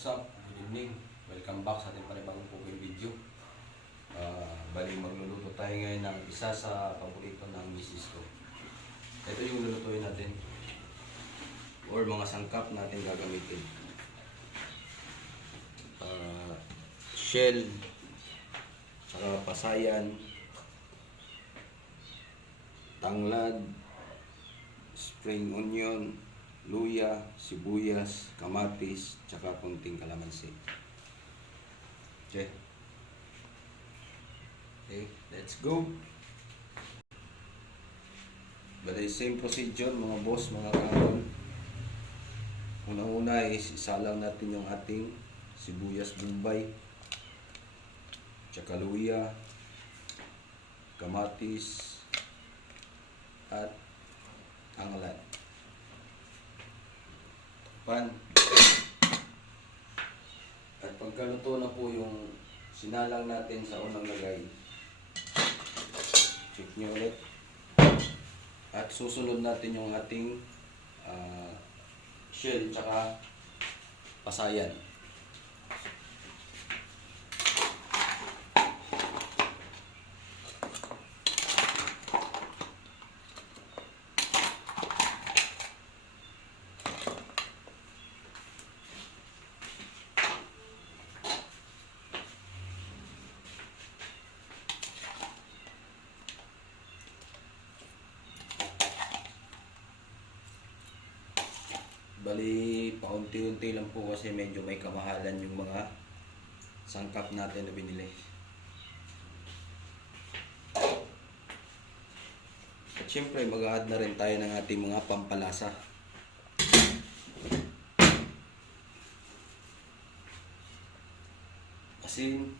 What's up? Good evening. Welcome back sa ating panibagong cooking video. Uh, bali magluluto tayo ngayon ng isa sa paborito ng misis ko. Ito yung lulutuin natin. Or mga sangkap natin gagamitin. Uh, shell, saka pasayan, tanglad, spring onion, luya, sibuyas, kamatis, tsaka konting kalamansi. Okay. Okay, let's go. Bali, same procedure mga boss, mga karon. Unang-una is isalang natin yung ating sibuyas bombay, tsaka luya, kamatis, at tanglad pan. At pagkaluto na po yung sinalang natin sa unang lagay, check nyo ulit. At susunod natin yung ating ah, shell tsaka pasayan. Bali, paunti-unti lang po kasi medyo may kamahalan yung mga sangkap natin na binili. At syempre, mag-add na rin tayo ng ating mga pampalasa. Asin,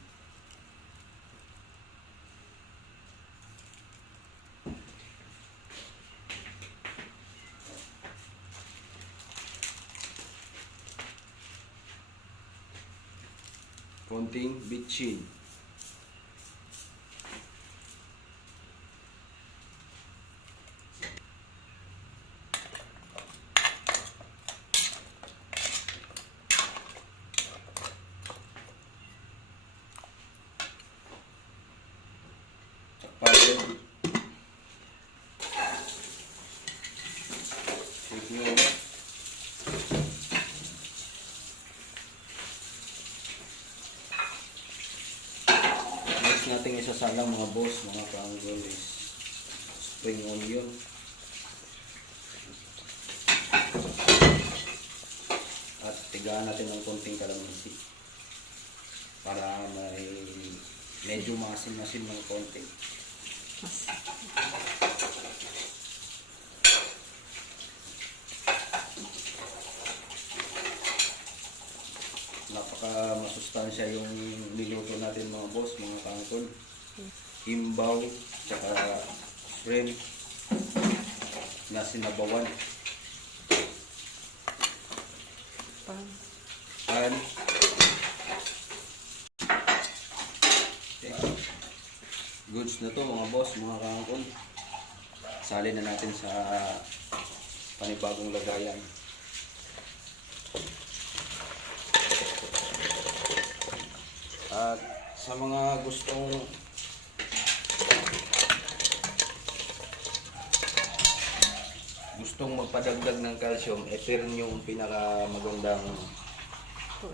konting bitchin. Next natin isasalang mga boss, mga kanggol is spring onion. At tigaan natin ng konting kalamansi. Para may medyo masin-masin ng konti. Napaka masustansya yung niluto natin mga boss, mga kangkol. Imbaw, tsaka shrimp na sinabawan. Pan. Pan. Okay. Goods na to mga boss, mga kangkol. Sali na natin sa panibagong lagayan. At sa mga gustong gustong magpadagdag ng calcium, ito rin yung pinaka magandang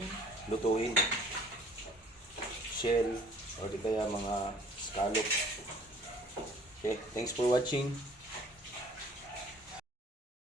eh. lutuin. Shell or di kaya mga scallop. Okay, thanks for watching.